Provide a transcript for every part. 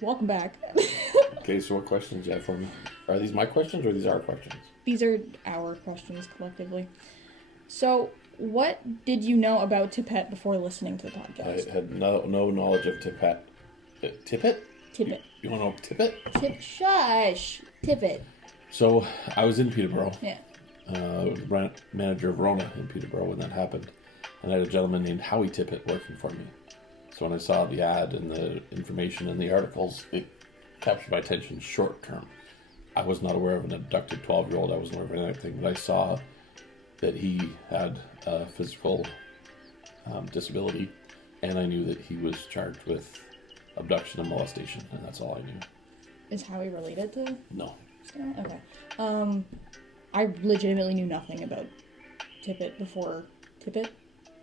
Welcome back. Okay, so what questions do you have for me? Are these my questions or these our questions? These are our questions collectively. So, what did you know about Tippett before listening to the podcast? I had no knowledge of Tippett. Tippett? Tippett. You want to know Tippett? Shush! Tippett. So, I was in Peterborough. Yeah. I was manager of Rona in Peterborough when that happened. And I had a gentleman named Howie Tippett working for me. So when I saw the ad and the information in the articles, it captured my attention short term. I was not aware of an abducted 12-year-old. I wasn't aware of anything, but I saw that he had a physical disability, and I knew that he was charged with abduction and molestation, and that's all I knew. Is Howie related to? No. Okay. I legitimately knew nothing about Tippett before. Tippett?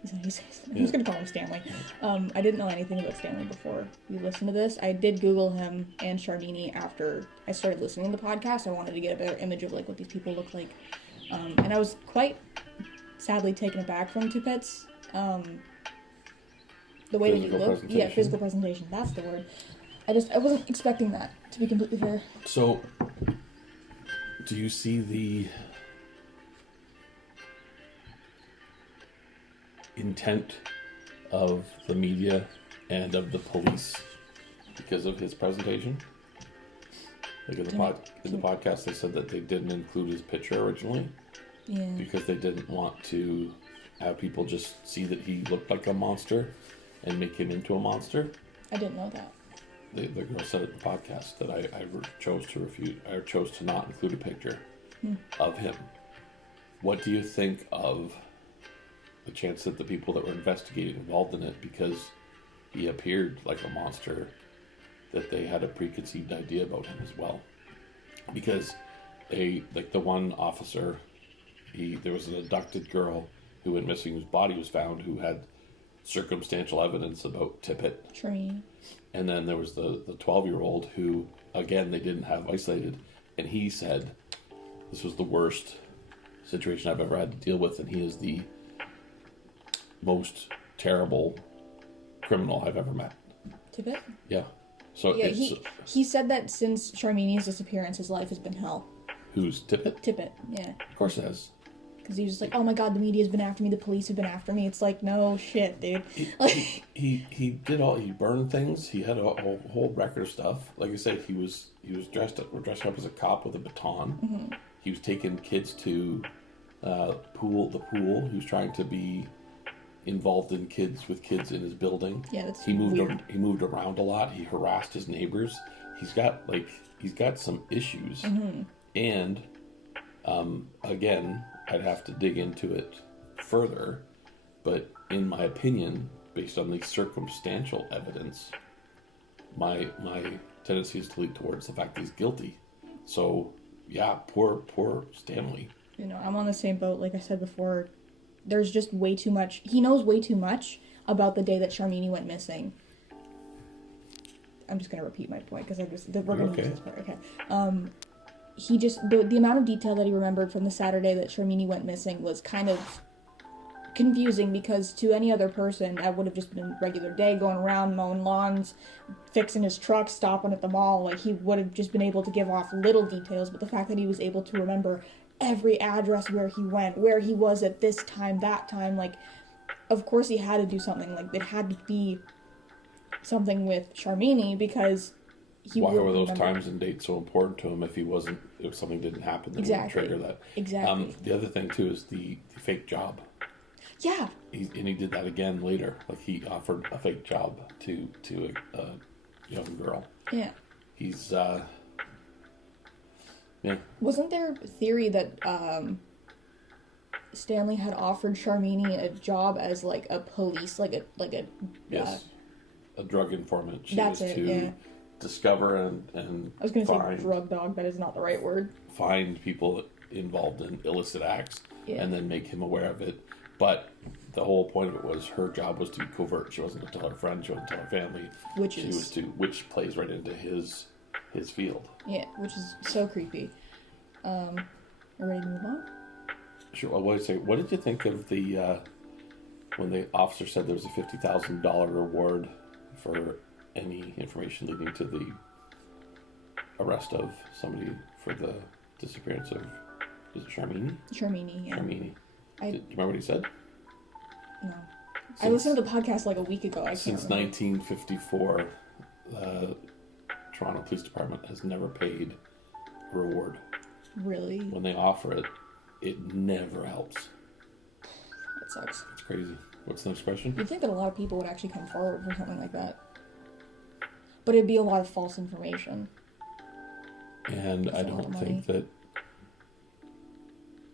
Is that how you say his name? I'm just going to call him Stanley. I didn't know anything about Stanley before we listened to this. I did Google him and Sharmini after I started listening to the podcast. I wanted to get a better image of like what these people look like. And I was quite sadly taken aback from Tippett's the way that he looked. Yeah, physical presentation. That's the word. I wasn't expecting that, to be completely fair. So, do you see the intent of the media and of the police because of his presentation? Like in the podcast, they said that they didn't include his picture originally. Yeah. Because they didn't want to have people just see that he looked like a monster and make him into a monster. I didn't know that. The girl said it in the podcast that I chose to refute. I chose to not include a picture of him. What do you think of the chance that the people that were investigating involved in it, because he appeared like a monster, that they had a preconceived idea about him as well? Because the one officer, there was an abducted girl who went missing, whose body was found, who had circumstantial evidence about Tippett. Tree. And then there was the 12-year-old who, again, they didn't have isolated, and he said this was the worst situation I've ever had to deal with, and he is the most terrible criminal I've ever met. Tippett? Yeah. So yeah, he said that since Sharmini's disappearance, his life has been hell. Who's Tippett? Tippett, yeah. Of course it has. Because he was just like, oh my god, the media's been after me, the police have been after me. It's like, no shit, dude. He burned things. He had a whole record of stuff. Like I said, he was dressed up as a cop with a baton. Mm-hmm. He was taking kids to the pool. He was trying to be involved in with kids in his building. Yeah, that's he moved weird. He moved around a lot. He harassed his neighbors. He's got some issues. Mm-hmm. And again, I'd have to dig into it further, but in my opinion, based on the circumstantial evidence, my tendency is to lean towards the fact that he's guilty. So yeah, poor Stanley. You know, I'm on the same boat. Like I said before, there's just way too much. He knows way too much about the day that Sharmini went missing. I'm just going to repeat my point because we're going to use this part. Okay. He just, the amount of detail that he remembered from the Saturday that Sharmini went missing was kind of confusing, because to any other person, that would have just been a regular day, going around, mowing lawns, fixing his truck, stopping at the mall. Like, he would have just been able to give off little details, but the fact that he was able to remember every address where he went, where he was at this time, that time, like, of course he had to do something. Like, it had to be something with Sharmini, because why were those times and dates so important to him if something didn't happen that would trigger that? Exactly. The other thing too is the fake job. Yeah. He did that again later. Like, he offered a fake job to a young girl. Yeah. He's yeah. Wasn't there a theory that Stanley had offered Sharmini a job as like a police, like a yes, a drug informant. She that's was it. To yeah. Discover and I was going to say drug dog. That is not the right word. Find people involved in illicit acts, yeah. And then make him aware of it. But the whole point of it was her job was to be covert. She wasn't to tell her friends. She wasn't to tell her family. Which plays right into his field. Yeah, which is so creepy. Are we ready to move on? Sure. Well, what did you think of the when the officer said there was a $50,000 reward for any information leading to the arrest of somebody for the disappearance of, is it Sharmini? Sharmini, yeah. Sharmini. Do you remember what he said? No. I listened to the podcast like a week ago. Since 1954, the Toronto Police Department has never paid a reward. Really? When they offer it, it never helps. That sucks. It's crazy. What's the next question? You'd think that a lot of people would actually come forward for something like that. But it'd be a lot of false information. And I don't think that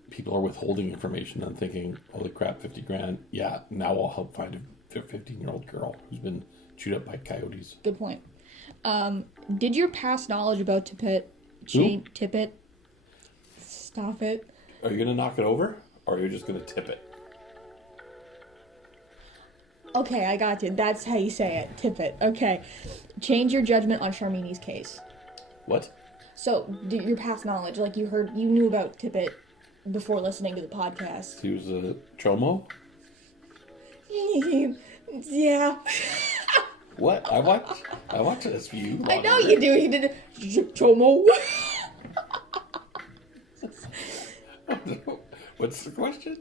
people are withholding information and thinking, holy crap, 50 grand. Yeah, now I'll help find a 15-year-old girl who's been chewed up by coyotes. Good point. Did your past knowledge about Tippett change? Tippett? Stop it. Are you going to knock it over? Or are you just going to tip it? Okay, I got you. That's how you say it. Tippett. Okay. Change your judgment on Sharmini's case. What? So, your past knowledge, like you knew about Tippett before listening to the podcast. He was a chomo? Yeah. What? I watch SVU. I know you do. You did chomo. What's the question?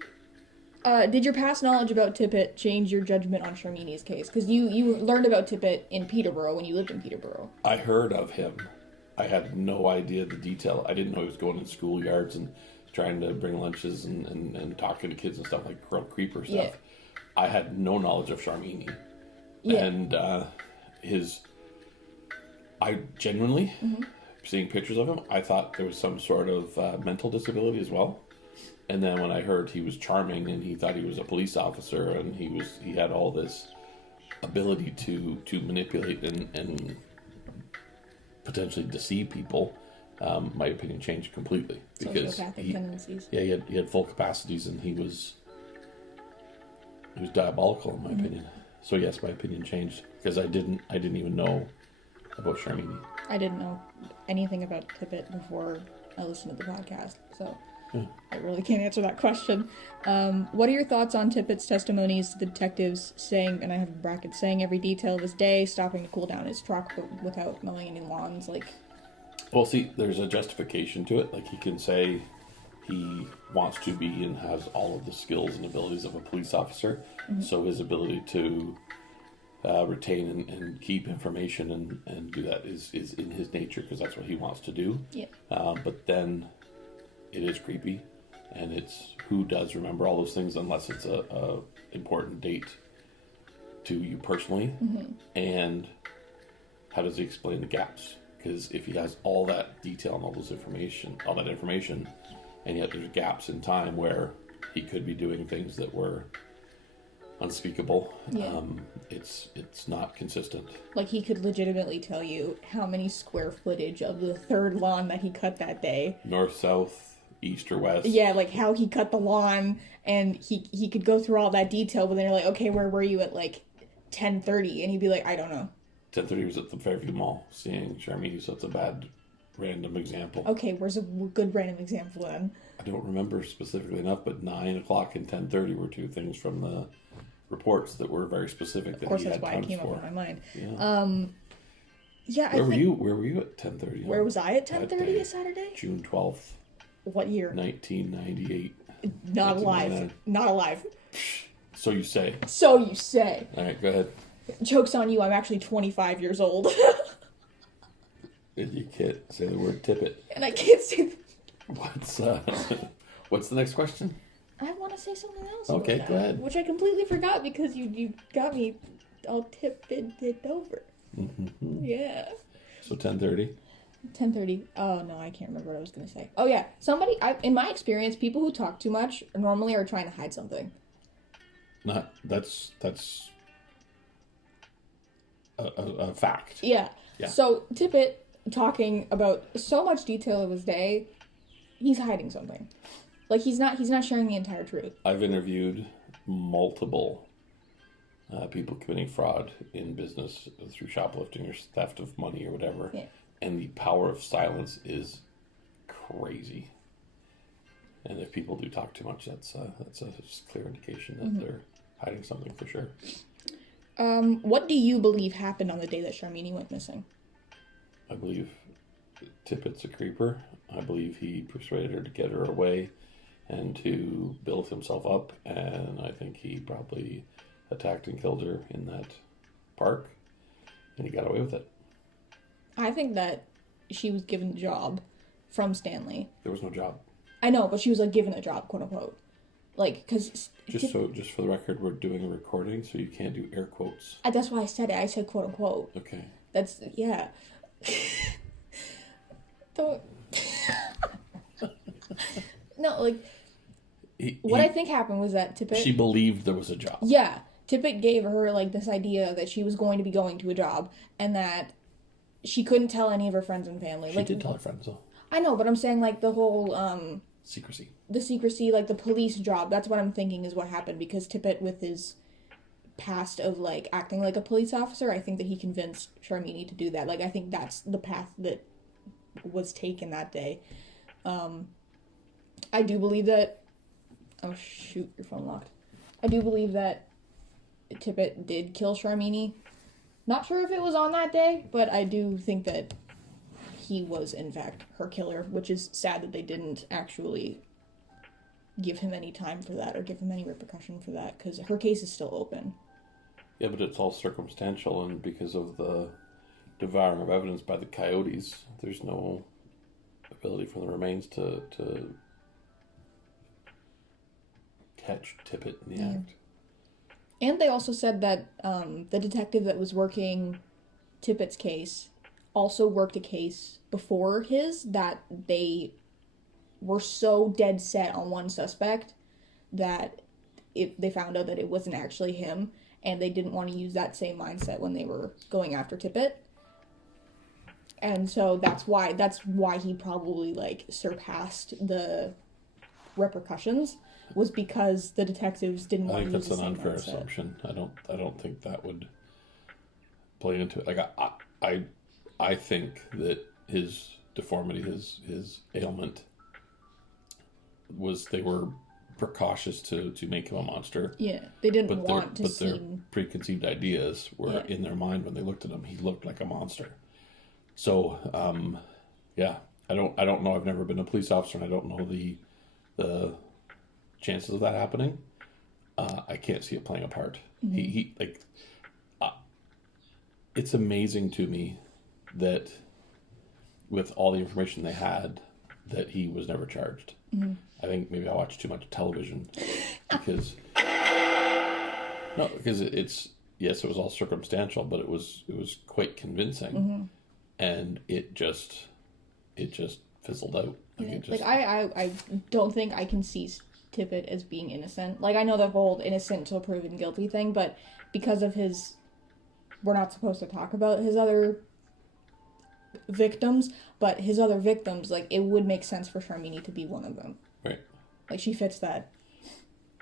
Did your past knowledge about Tippett change your judgment on Sharmini's case? Because you learned about Tippett in Peterborough when you lived in Peterborough. I heard of him. I had no idea the detail. I didn't know he was going in schoolyards and trying to bring lunches and talking to kids and stuff like Girl Creeper stuff. Yeah. I had no knowledge of Sharmini. Yeah. And I genuinely, seeing pictures of him, I thought there was some sort of mental disability as well. And then when I heard he was charming and he thought he was a police officer and he had all this ability to manipulate and potentially deceive people, my opinion changed completely because tendencies. Yeah, he had full capacities and he was diabolical in my opinion. So yes, my opinion changed because I didn't even know about Sharmini. I didn't know anything about Tippett before I listened to the podcast, so I really can't answer that question. What are your thoughts on Tippett's testimonies to the detectives saying, and I have a bracket, saying every detail of his day, stopping to cool down his truck without mowing any lawns, like... Well, see, there's a justification to it. Like, he can say he wants to be and has all of the skills and abilities of a police officer, so his ability to retain and keep information and do that is in his nature, because that's what he wants to do. Yeah. But then it is creepy, and it's who does remember all those things unless it's a important date to you personally, and how does he explain the gaps? Because if he has all that detail and all that information, and yet there's gaps in time where he could be doing things that were unspeakable, it's not consistent. Like, he could legitimately tell you how many square footage of the third lawn that he cut that day. North, south, east or west. Yeah, like how he cut the lawn, and he could go through all that detail, but then you're like, okay, where were you at like 10:30? And he'd be like, I don't know. 10:30 was at the Fairview Mall seeing Sharmini, so it's a bad random example. Okay, where's a good random example then? I don't remember specifically enough, but 9 o'clock and 10:30 were two things from the reports that were very specific. Of course, that's why it came up in my mind. Yeah. Where were you at 10:30? Where was I at 10:30 a Saturday? June 12th. What year? 1998. Not alive. Not alive. So you say. So you say. All right, go ahead. Joke's on you. I'm actually 25 years old. You can't say the word Tippett. And I can't say. What's the next question? I want to say something else. Okay, go ahead. Which I completely forgot because you got me all tipped over. Mm-hmm. Yeah. So 10:30. 10:30. Oh no, I can't remember what I was gonna say. Oh yeah, in my experience, people who talk too much normally are trying to hide something. That's a fact. Yeah. So Tippett talking about so much detail of his day, he's hiding something. Like he's not sharing the entire truth. I've interviewed multiple people committing fraud in business through shoplifting or theft of money or whatever. Yeah. And the power of silence is crazy. And if people do talk too much, that's a clear indication that they're hiding something for sure. What do you believe happened on the day that Sharmini went missing? I believe Tippett's a creeper. I believe he persuaded her to get her away and to build himself up, and I think he probably attacked and killed her in that park, and he got away with it. I think that she was given the job from Stanley. There was no job. I know, but she was like given a job, quote unquote. Like, because... Just for the record, we're doing a recording, so you can't do air quotes. That's why I said it. I said quote unquote. Okay. That's, yeah. Don't... No, like... What I think happened was that Tippett... She believed there was a job. Yeah. Tippett gave her, like, this idea that she was going to be going to a job, and that she couldn't tell any of her friends and family. She did tell her friends, though. I know, but I'm saying, like, the whole, Secrecy. The secrecy, like, the police job, that's what I'm thinking is what happened, because Tippett, with his past of, like, acting like a police officer, I think that he convinced Sharmini to do that. Like, I think that's the path that was taken that day. I do believe that... Oh, shoot, your phone locked. I do believe that Tippett did kill Sharmini. Not sure if it was on that day, but I do think that he was, in fact, her killer, which is sad that they didn't actually give him any time for that or give him any repercussion for that, because her case is still open. Yeah, but it's all circumstantial, and because of the devouring of evidence by the coyotes, there's no ability for the remains to catch Tippett in the act. And they also said that the detective that was working Tippett's case also worked a case before his, that they were so dead set on one suspect that they found out that it wasn't actually him, and they didn't want to use that same mindset when they were going after Tippett. And so that's why he probably, like, surpassed the repercussions, was because the detectives didn't want to use the same mindset. I think that's an unfair assumption. I don't think that would play into it. Like, I think that his deformity, his ailment, was they were precautious to make him a monster. Yeah, they didn't want to seem... But their preconceived ideas were in their mind when they looked at him. He looked like a monster. So, yeah, I don't know. I've never been a police officer, and I don't know the chances of that happening. I can't see it playing a part. Mm-hmm. It's amazing to me that with all the information they had, that he was never charged. Mm-hmm. I think maybe I watched too much television because it was all circumstantial, but it was quite convincing, mm-hmm. and it just fizzled out. I don't think I can see Tippett as being innocent. Like, I know the whole innocent till proven guilty thing, but because of his... We're not supposed to talk about his other victims, but his other victims, like, it would make sense for Sharmini to be one of them. Right. Like, she fits that.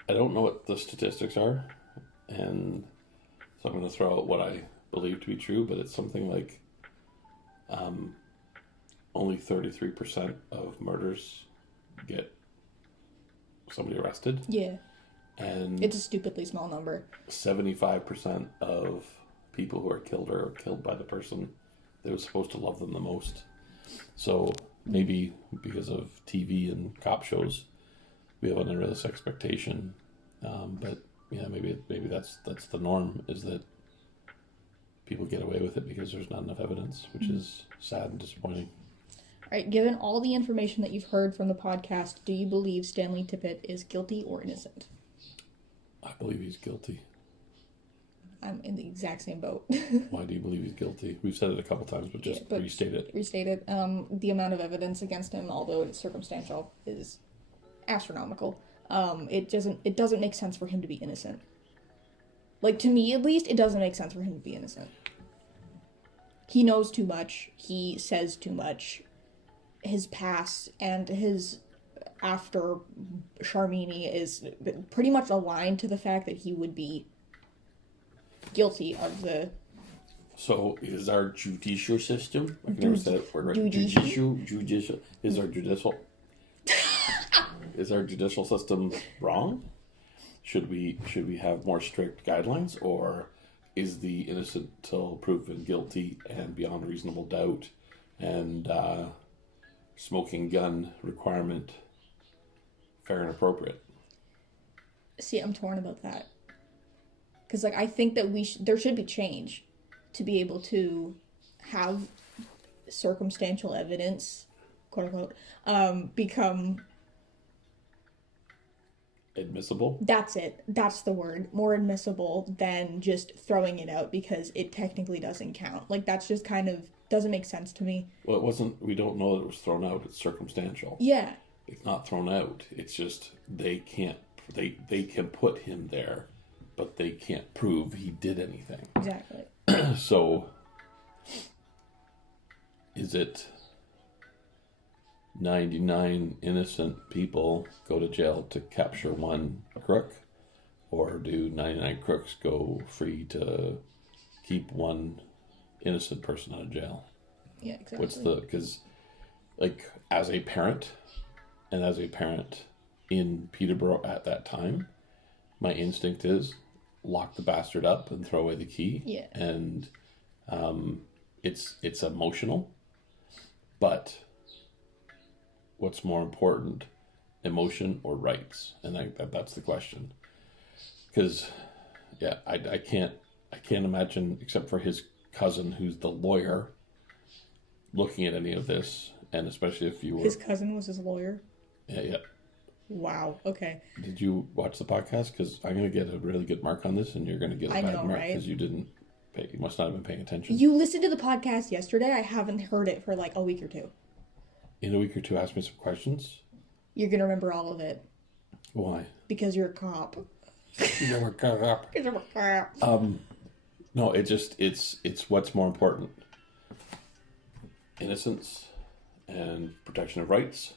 I don't know what the statistics are, and so I'm going to throw out what I believe to be true, but it's something like only 33% of murders get somebody arrested. Yeah. And it's a stupidly small number. 75% of people who are killed are killed by the person that was supposed to love them the most. So maybe because of TV and cop shows, we have an unrealistic expectation. But yeah, maybe that's the norm, is that people get away with it because there's not enough evidence, which is sad and disappointing. All right, given all the information that you've heard from the podcast, do you believe Stanley Tippett is guilty or innocent? I believe he's guilty. I'm in the exact same boat. Why do you believe he's guilty? We've said it a couple times, but restate it. Restate it. The amount of evidence against him, although it's circumstantial, is astronomical. It doesn't make sense for him to be innocent. Like, to me, at least, it doesn't make sense for him to be innocent. He knows too much. He says too much. His past and his after Sharmini is pretty much aligned to the fact that he would be guilty of the... So, is our judicial system... I can never say that word right. Judicial. Is our judicial... Is our judicial system wrong? Should we have more strict guidelines, or is the innocent till proven guilty and beyond reasonable doubt and smoking gun requirement fair and appropriate? See, I'm torn about that. Because, like, I think that there should be change to be able to have circumstantial evidence, quote unquote, become... Admissible? That's it. That's the word. More admissible than just throwing it out because it technically doesn't count. Like, that's just kind of... doesn't make sense to me. Well, it wasn't... We don't know that it was thrown out. It's circumstantial. Yeah. It's not thrown out. It's just they can't... They can put him there, but they can't prove he did anything. Exactly. So, is it 99 innocent people go to jail to capture one crook? Or do 99 crooks go free to keep one innocent person out of jail? Yeah, exactly. Because, like, as a parent in Peterborough at that time, my instinct is lock the bastard up and throw away the key. Yeah. And it's emotional, but what's more important, emotion or rights? And that's the question. Because, yeah, I can't imagine, except for his cousin who's the lawyer, looking at any of this, and especially if you were... His cousin was his lawyer? Yeah. Wow, okay. Did you watch the podcast? Because I'm going to get a really good mark on this, and you're going to get a bad mark because you didn't pay. You must not have been paying attention. You listened to the podcast yesterday? I haven't heard it for like a week or two. In a week or two, ask me some questions. You're going to remember all of it. Why? Because you're a cop. You never cut up. Because you're a cop. No, it's what's more important. Innocence and protection of rights,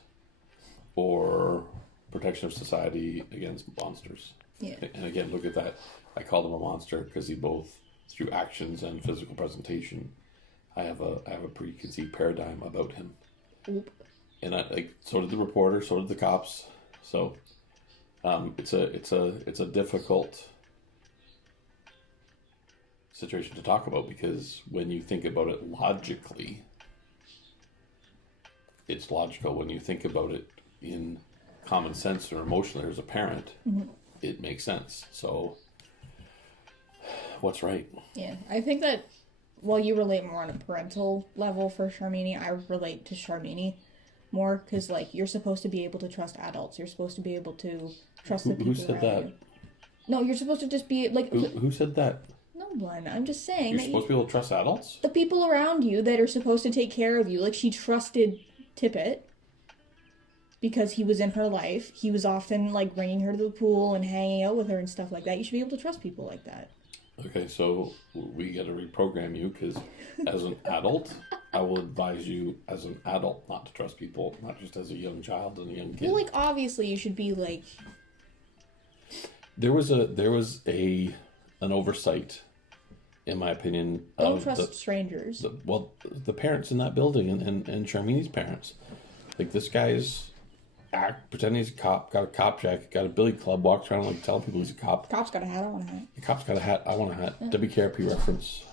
or protection of society against monsters. Yeah. And again, look at that. I called him a monster because he both, through actions and physical presentation, I have a preconceived paradigm about him. Oop. And so did the reporter, so did the cops. So it's a difficult situation to talk about, because when you think about it logically, it's logical. When you think about it in common sense or emotionally as a parent, it makes sense. So what's right? Yeah, I think that while you relate more on a parental level for Sharmini, I relate to Sharmini more, because like you're supposed to be able to trust adults. You're supposed to be able to trust the people who said around that? you. No, you're supposed to just be like... Who said that? No one. I'm just saying You're that supposed to be able to trust adults? the people around you that are supposed to take care of you. Like, she trusted Tippett because he was in her life. He was often like bringing her to the pool and hanging out with her and stuff like that. You should be able to trust people like that. Okay, so we got to reprogram you, because as an adult, I will advise you as an adult not to trust people, not just as a young child and a young kid. Well, like, obviously you should be like... There was an oversight, in my opinion. Don't trust strangers. The parents in that building and Sharmini's parents. Like, this guy's pretending he's a cop, got a cop jacket, got a billy club, walks around like telling people he's a cop. The cop's got a hat, I want a hat. The cop's got a hat, I want a hat. WKRP reference.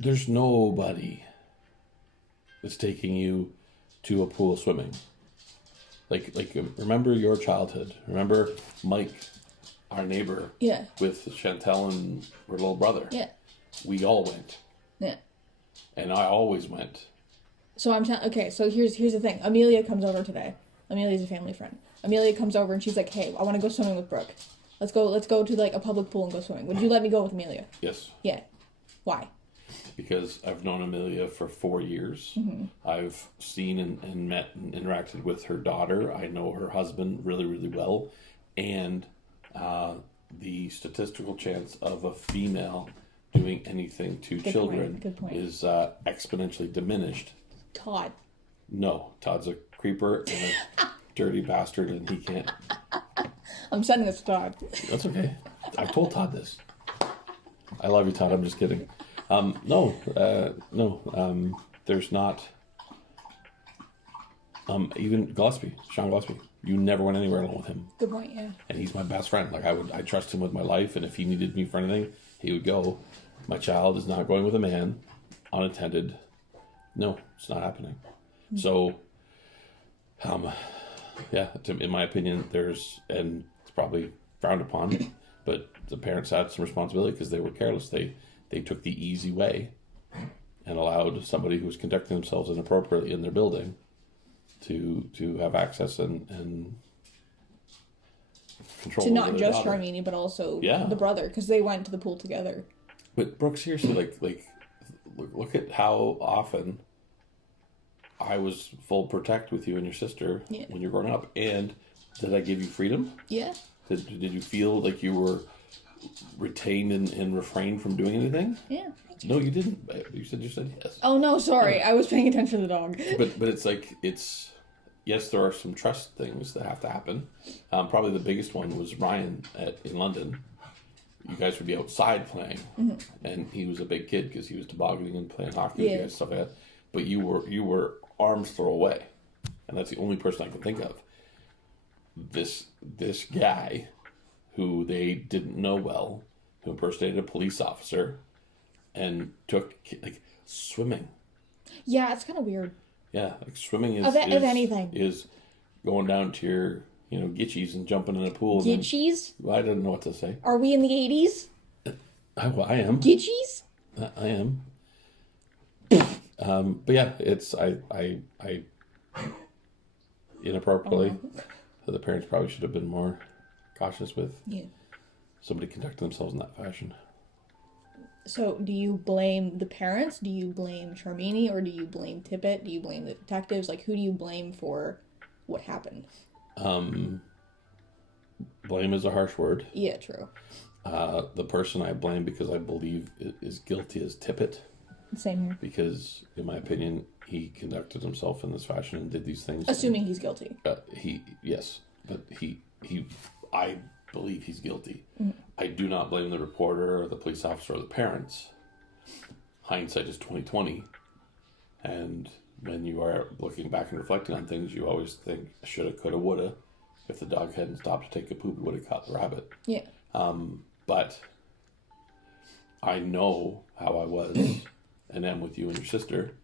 There's nobody that's taking you to a pool of swimming. Like remember your childhood. Remember Mike, our neighbor. Yeah. With Chantel and her little brother. Yeah. We all went. Yeah. And I always went. So okay, so here's the thing. Amelia comes over today. Amelia's a family friend. Amelia comes over and she's like, "Hey, I want to go swimming with Brooke. Let's go to like a public pool and go swimming. Would you let me go with Amelia?" Yes. Yeah. Why? Because I've known Amelia for 4 years. Mm-hmm. I've seen and met and interacted with her daughter. I know her husband really, really well. And the statistical chance of a female doing anything to children is exponentially diminished. Todd. No, Todd's a creeper and a dirty bastard, and he can't. I'm sending this to Todd. That's okay. I told Todd this. I love you, Todd. I'm just kidding. No. There's not. Even Sean Gillespie. You never went anywhere alone with him. Good point. Yeah. And he's my best friend. Like, I trust him with my life, and if he needed me for anything, he would go. My child is not going with a man. unattended. No, it's not happening. So, yeah, in my opinion, and it's probably frowned upon, but the parents had some responsibility because they were careless. They took the easy way and allowed somebody who was conducting themselves inappropriately in their building to have access and control to over not their just daughter. Charmini, but also Yeah. the brother, because they went to the pool together. But Brooke, seriously, look at how often I was full protect with you and your sister when you were growing up. And did I give you freedom? Yeah. Did you feel like you were retained and refrained from doing anything? Yeah. No, you didn't. You said yes. Oh no, sorry, I was paying attention to the dog. But it's like yes, there are some trust things that have to happen. Probably the biggest one was Ryan in London. You guys would be outside playing, and he was a big kid because he was tobogganing and playing hockey with you guys, stuff like that. But you were arms throw away, and that's the only person I can think of. This guy, who they didn't know well, who impersonated a police officer, and took swimming. Yeah, it's kind of weird. Yeah, swimming is Of anything is going down to your gitchies and jumping in a pool. Gitchies? Well, I don't know what to say. Are we in the 80s? I am. Gitchies? I am. But yeah, it's I inappropriately. The parents probably should have been more cautious with somebody conducting themselves in that fashion. So, do you blame the parents? Do you blame Charmini? Or do you blame Tippett? Do you blame the detectives? Like, who do you blame for what happened? Blame is a harsh word. Yeah, true. The person I blame because I believe is guilty is Tippett. Same here. Because, in my opinion, he conducted himself in this fashion and did these things. Assuming he's guilty. Yes, but I believe he's guilty. I do not blame the reporter or the police officer or the parents. Hindsight is 20/20, and when you are looking back and reflecting on things, you always think shoulda, coulda, woulda. If the dog hadn't stopped to take a poop, it would have caught the rabbit. Yeah. But I know how I was and am with you and your sister,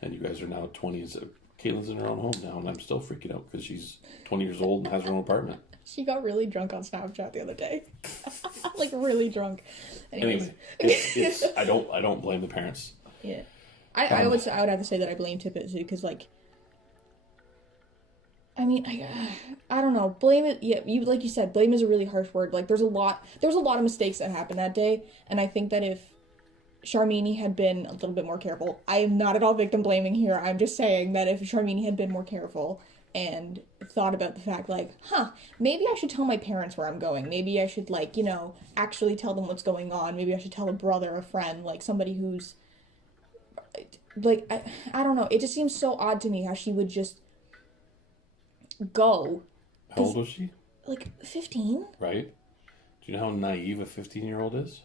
and you guys are now 20s. Caitlin's in her own home now, and I'm still freaking out because she's 20 years old and has her own apartment. She got really drunk on Snapchat the other day. Like, really drunk. Anyways. Anyway, I don't blame the parents. Yeah. I would have to say that I blame Tippett too, because, like, I mean, I don't know. Blame it. Yeah, like you said, blame is a really harsh word. Like, there was a lot of mistakes that happened that day, and I think that if Charmini had been a little bit more careful, I am not at all victim blaming here. I'm just saying that if Charmini had been more careful and thought about the fact, like, maybe I should tell my parents where I'm going. Maybe I should, like, actually tell them what's going on. Maybe I should tell a brother, a friend, like, somebody who's, like, I don't know. It just seems so odd to me how she would just go. How old was she? Like, 15? Right. Do you know how naive a 15-year-old is?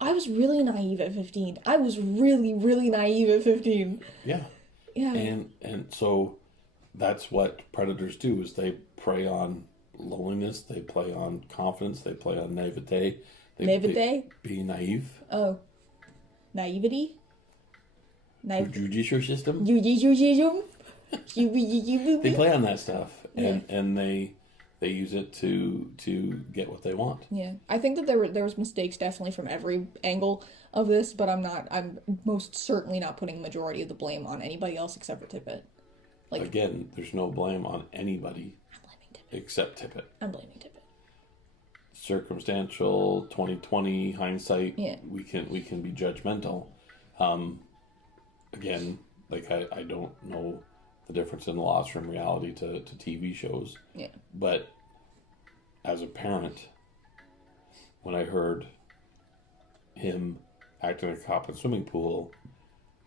I was really naive at 15. I was really, really naive at 15. Yeah. Yeah. And so that's what predators do, is they prey on loneliness, they play on confidence, they play on naivete. Being naive. Oh. Naivety? Judicial system. They They play on that stuff, and they use it to get what they want. Yeah, I think that there was mistakes definitely from every angle of this, but I'm most certainly not putting the majority of the blame on anybody else except for Tippett. Like, again, there's no blame on anybody except Tippett. I'm blaming Tippett. Circumstantial, 20/20 hindsight. Yeah. We can be judgmental. Again, like I don't know the difference in loss from reality to TV shows. Yeah. But as a parent, when I heard him acting like a cop in a swimming pool,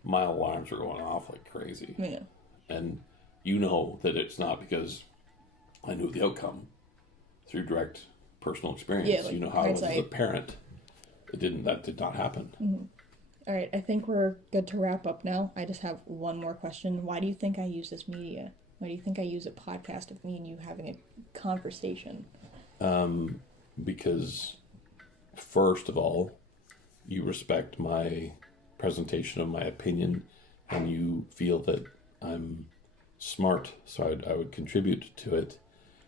my alarms were going off like crazy. Yeah. And you know that it's not because I knew the outcome through direct personal experience. Yeah, like, you know how I was as a hindsight. parent. That did not happen. Mm-hmm. All right, I think we're good to wrap up now. I just have one more question. Why do you think I use this media? Why do you think I use a podcast of me and you having a conversation? Because, first of all, you respect my presentation of my opinion, and you feel that I'm smart, so I would contribute to it.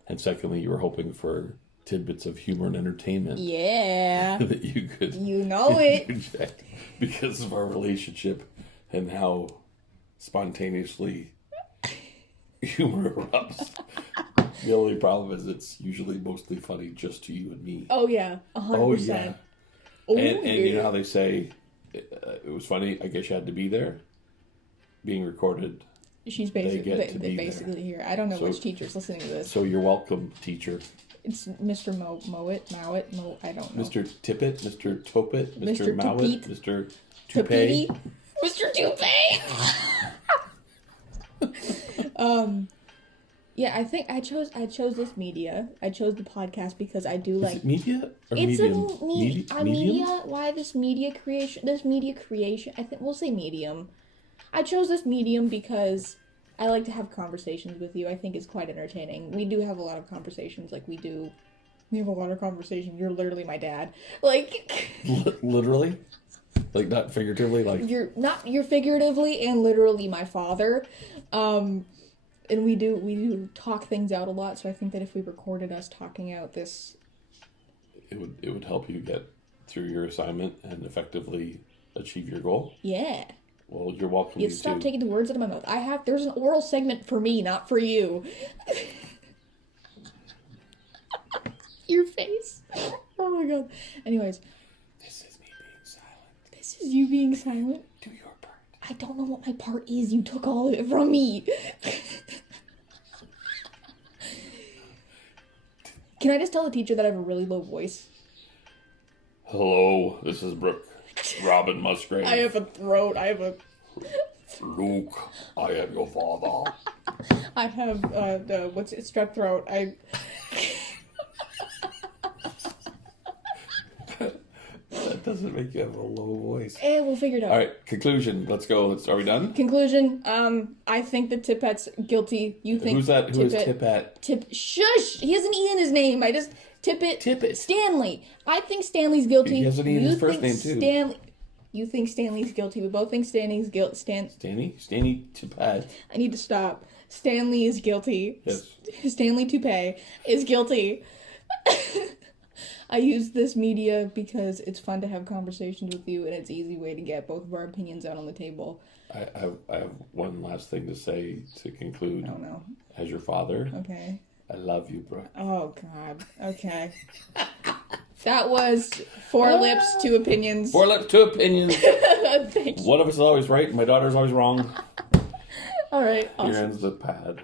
And secondly, you were hoping for tidbits of humor and entertainment. Yeah. That you could interject because of our relationship and how spontaneously humor erupts. The only problem is it's usually mostly funny just to you and me. Oh, yeah. 100%. Oh, yeah. And you know how they say, it was funny, I guess you had to be there? Being recorded. She's basically here. I don't know which teacher's listening to this. So you're welcome, teacher. It's Mr. Mowat, I don't know. Mr. Tippett, Mr. Topet, Mr. Mowat, Mr. Toupee. Toupee. Mr. Toupee! Yeah, I think I chose this media. I chose the podcast because I do like... Is it media or it's medium? a media. Why this media creation? I think we'll say medium. I chose this medium because I like to have conversations with you. I think it's quite entertaining. We do have a lot of conversations. We have a lot of conversations. You're literally my dad. Literally? Like, not figuratively? You're figuratively and literally my father. And we do talk things out a lot, so I think that if we recorded us talking out this... It would help you get through your assignment and effectively achieve your goal? Yeah. Well, you're welcome. You stop taking the words out of my mouth. There's an oral segment for me, not for you. Your face. Oh my god. Anyways. This is me being silent. This is you being silent? Do your part. I don't know what my part is. You took all of it from me. Can I just tell the teacher that I have a really low voice? Hello, this is Brooke. Robin Musgrave. I have a throat. Luke, I am your father. I have, strep throat. That doesn't make you have a low voice. We'll figure it out. Alright, conclusion. Let's go. Are we done? Conclusion. I think that Tippett's guilty. You think... Who's that? Who is Tippett? Shush! He has an E in his name. Tippett. Stanley. I think Stanley's guilty. He has an E in his first name, too. You think Stanley's guilty. We both think Stanley's guilty. Stanley Tippett. I need to stop. Stanley is guilty. Yes. Stanley Toupee is guilty. I use this media because it's fun to have conversations with you, and it's an easy way to get both of our opinions out on the table. I have one last thing to say to conclude. Oh, no. As your father. Okay. I love you, bro. Oh, God. Okay. That was 4 lips, 2 opinions. 4 lips, 2 opinions. Thank you. One of us is always right, and my daughter's always wrong. All right. Awesome. Here ends the pad.